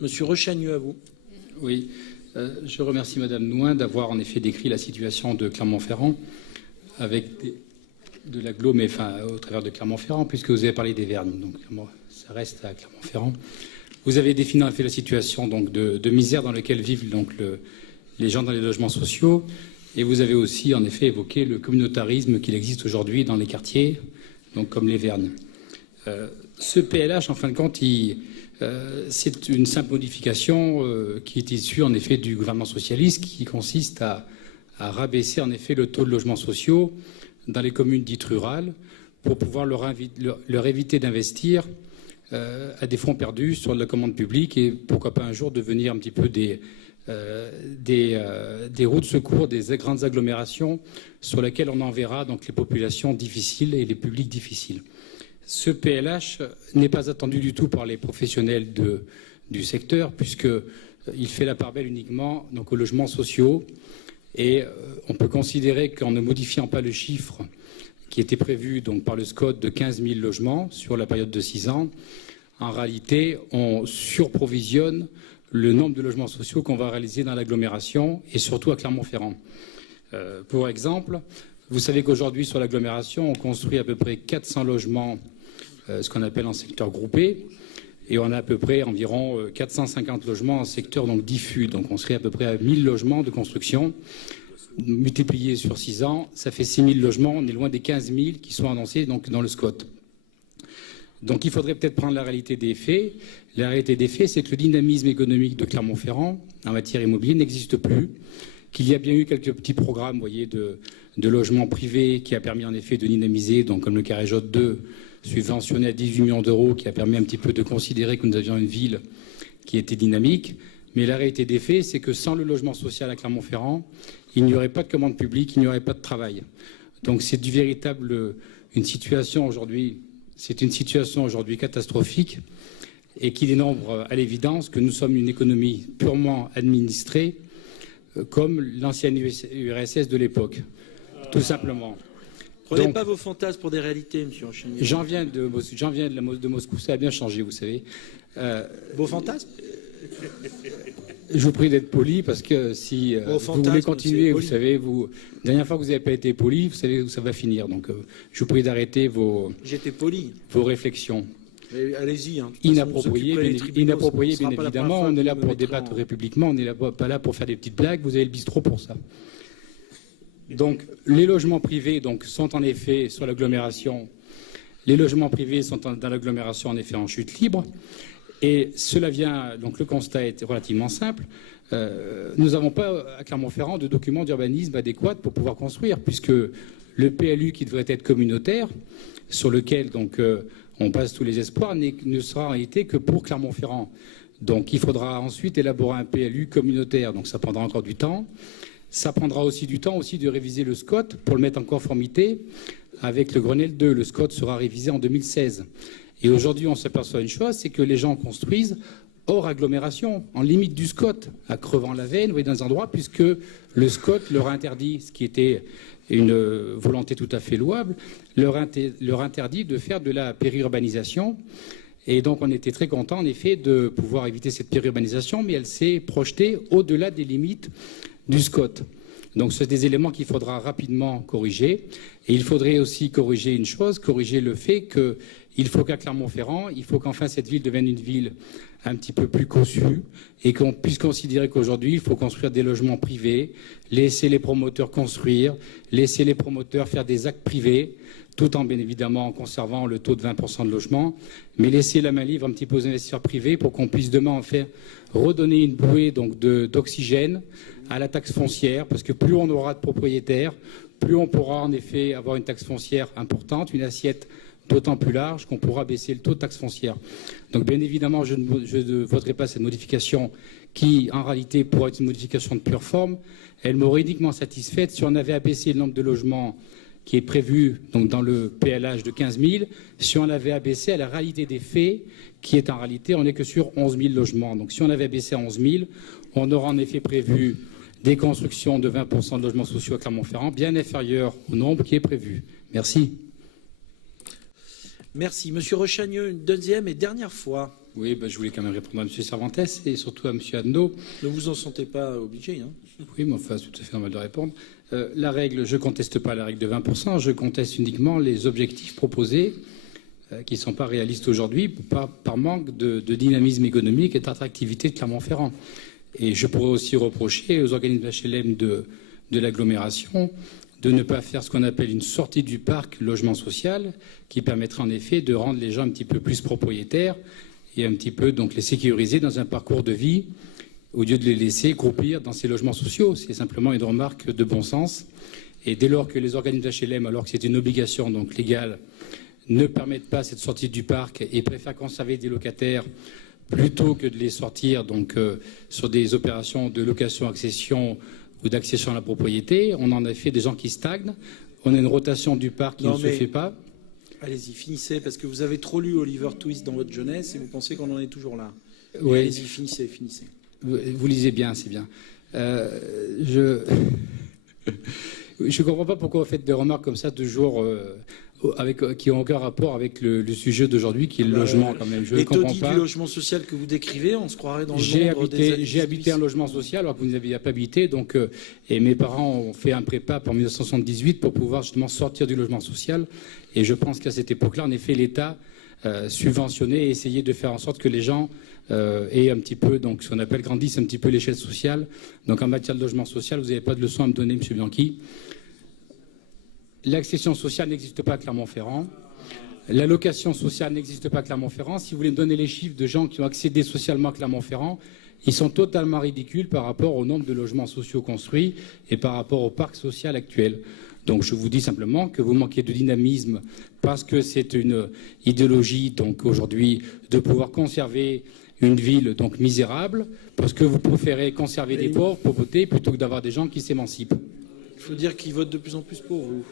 Monsieur Rechagneux, à vous. Oui, je remercie Madame Nouin d'avoir en effet décrit la situation de Clermont-Ferrand avec de l'agglo, mais enfin au travers de Clermont-Ferrand, puisque vous avez parlé des Vergnes, donc ça reste à Clermont-Ferrand. Vous avez défini en fait la situation donc de misère dans laquelle vivent donc les gens dans les logements sociaux, et vous avez aussi en effet évoqué le communautarisme qu'il existe aujourd'hui dans les quartiers, donc comme les Vergnes. Ce PLH, en fin de compte, c'est une simple modification qui est issue en effet du gouvernement socialiste, qui consiste à rabaisser en effet le taux de logements sociaux dans les communes dites rurales pour pouvoir leur éviter d'investir à des fonds perdus sur la commande publique et pourquoi pas un jour devenir un petit peu des roues de secours, des grandes agglomérations sur lesquelles on enverra donc les populations difficiles et les publics difficiles. Ce PLH n'est pas attendu du tout par les professionnels du secteur, puisqu'il fait la part belle uniquement donc, aux logements sociaux. Et on peut considérer qu'en ne modifiant pas le chiffre qui était prévu donc, par le SCOT de 15 000 logements sur la période de 6 ans, en réalité, on surprovisionne le nombre de logements sociaux qu'on va réaliser dans l'agglomération et surtout à Clermont-Ferrand. Pour exemple, vous savez qu'aujourd'hui, sur l'agglomération, on construit à peu près 400 logements, ce qu'on appelle en secteur groupé, et on a à peu près environ 450 logements en secteur donc, diffus. Donc on serait à peu près à 1000 logements de construction. Multiplié sur 6 ans, ça fait 6 000 logements. On est loin des 15 000 qui sont annoncés donc, dans le SCOT. Donc il faudrait peut-être prendre la réalité des faits. La réalité des faits, c'est que le dynamisme économique de Clermont-Ferrand en matière immobilière n'existe plus, qu'il y a bien eu quelques petits programmes, vous voyez, de logements privés qui a permis en effet de dynamiser, donc comme le Carré Jotte 2, subventionné à 18 millions d'euros, qui a permis un petit peu de considérer que nous avions une ville qui était dynamique. Mais la réalité des faits, c'est que sans le logement social à Clermont-Ferrand, il n'y aurait pas de commande publique, il n'y aurait pas de travail. Donc c'est une situation aujourd'hui catastrophique et qui dénombre à l'évidence que nous sommes une économie purement administrée, comme l'ancienne URSS de l'époque, tout simplement. Prenez pas vos fantasmes pour des réalités, monsieur Rechagneux. J'en viens de Moscou, ça a bien changé, vous savez. Vos fantasmes Je vous prie d'être poli, parce que si vous voulez continuer, vous savez, la dernière fois que vous n'avez pas été poli, vous savez où ça va finir. Donc je vous prie d'arrêter vos réflexions. Allez-y. Inappropriées, bien évidemment. On est là pour débattre républiquement, on n'est pas là pour faire des petites blagues. Vous avez le bistrot pour ça. Donc, les logements privés sont en effet sur l'agglomération. Les logements privés sont dans l'agglomération en effet en chute libre. Et cela vient, donc le constat est relativement simple. Nous n'avons pas à Clermont-Ferrand de documents d'urbanisme adéquats pour pouvoir construire, puisque le PLU qui devrait être communautaire, sur lequel donc on passe tous les espoirs, ne sera en réalité que pour Clermont-Ferrand. Donc il faudra ensuite élaborer un PLU communautaire. Donc ça prendra encore du temps. Ça prendra aussi du temps de réviser le SCOT pour le mettre en conformité avec le Grenelle 2. Le SCOT sera révisé en 2016. Et aujourd'hui, on s'aperçoit une chose, c'est que les gens construisent hors agglomération, en limite du SCOT, à Crevant-la-Veine, ou dans des endroits, puisque le SCOT leur interdit, ce qui était une volonté tout à fait louable, leur interdit de faire de la périurbanisation. Et donc on était très content, en effet, de pouvoir éviter cette périurbanisation, mais elle s'est projetée au-delà des limites du SCOT. Donc ce sont des éléments qu'il faudra rapidement corriger. Et il faudrait aussi corriger le fait qu'il faut qu'à Clermont-Ferrand, il faut qu'enfin cette ville devienne une ville un petit peu plus cossue et qu'on puisse considérer qu'aujourd'hui, il faut construire des logements privés, laisser les promoteurs construire, laisser les promoteurs faire des actes privés, tout en bien évidemment en conservant le taux de 20% de logement, mais laisser la main libre un petit peu aux investisseurs privés pour qu'on puisse demain en faire redonner une bouée d'oxygène à la taxe foncière, parce que plus on aura de propriétaires, plus on pourra en effet avoir une taxe foncière importante, une assiette d'autant plus large qu'on pourra baisser le taux de taxe foncière. Donc bien évidemment, je ne voterai pas cette modification qui, en réalité, pourrait être une modification de pure forme. Elle m'aurait uniquement satisfaite si on avait abaissé le nombre de logements qui est prévu donc, dans le PLH de 15 000, si on l'avait abaissé à la réalité des faits, qui est en réalité, on n'est que sur 11 000 logements. Donc si on avait abaissé à 11 000, on aura en effet prévu des constructions de 20% de logements sociaux à Clermont-Ferrand, bien inférieur au nombre qui est prévu. Merci. Merci. Monsieur Rechagneux, une deuxième et dernière fois. Oui, je voulais quand même répondre à M. Cervantes et surtout à M. Adno. Ne vous en sentez pas obligé. Hein. Oui, mais enfin, c'est tout à fait normal de répondre. La règle, je ne conteste pas la règle de 20%, je conteste uniquement les objectifs proposés qui ne sont pas réalistes aujourd'hui par manque de dynamisme économique et d'attractivité de Clermont-Ferrand. Et je pourrais aussi reprocher aux organismes HLM de l'agglomération de ne pas faire ce qu'on appelle une sortie du parc logement social, qui permettrait en effet de rendre les gens un petit peu plus propriétaires et un petit peu donc les sécuriser dans un parcours de vie, au lieu de les laisser croupir dans ces logements sociaux. C'est simplement une remarque de bon sens. Et dès lors que les organismes HLM, alors que c'est une obligation donc légale, ne permettent pas cette sortie du parc et préfèrent conserver des locataires plutôt que de les sortir donc sur des opérations de location-accession ou d'accession à la propriété, on en a fait des gens qui stagnent. On a une rotation du parc qui ne se fait pas. Allez-y, finissez, parce que vous avez trop lu Oliver Twist dans votre jeunesse et vous pensez qu'on en est toujours là. Oui. Allez-y, finissez. Vous lisez bien, c'est bien. Je ne comprends pas pourquoi vous faites des remarques comme ça toujours qui n'ont aucun rapport avec le sujet d'aujourd'hui, qui est le logement quand même. Je ne comprends pas. Du logement social que vous décrivez, on se croirait dans le monde des années 18. J'ai habité un logement social alors que vous n'aviez pas habité. Donc, et mes parents ont fait un prépa en 1978 pour pouvoir justement sortir du logement social. Et je pense qu'à cette époque-là, en effet, l'État subventionnait et essayait de faire en sorte que les gens aient un petit peu, donc ce qu'on appelle grandissent un petit peu l'échelle sociale. Donc en matière de logement social, vous n'avez pas de leçon à me donner, M. Bianchi. L'accession sociale n'existe pas à Clermont-Ferrand. La location sociale n'existe pas à Clermont-Ferrand. Si vous voulez me donner les chiffres de gens qui ont accédé socialement à Clermont-Ferrand, ils sont totalement ridicules par rapport au nombre de logements sociaux construits et par rapport au parc social actuel. Donc je vous dis simplement que vous manquez de dynamisme parce que c'est une idéologie donc aujourd'hui de pouvoir conserver une ville donc misérable, parce que vous préférez conserver des pauvres, pauvreté, plutôt que d'avoir des gens qui s'émancipent. Il faut dire qu'ils votent de plus en plus pour vous.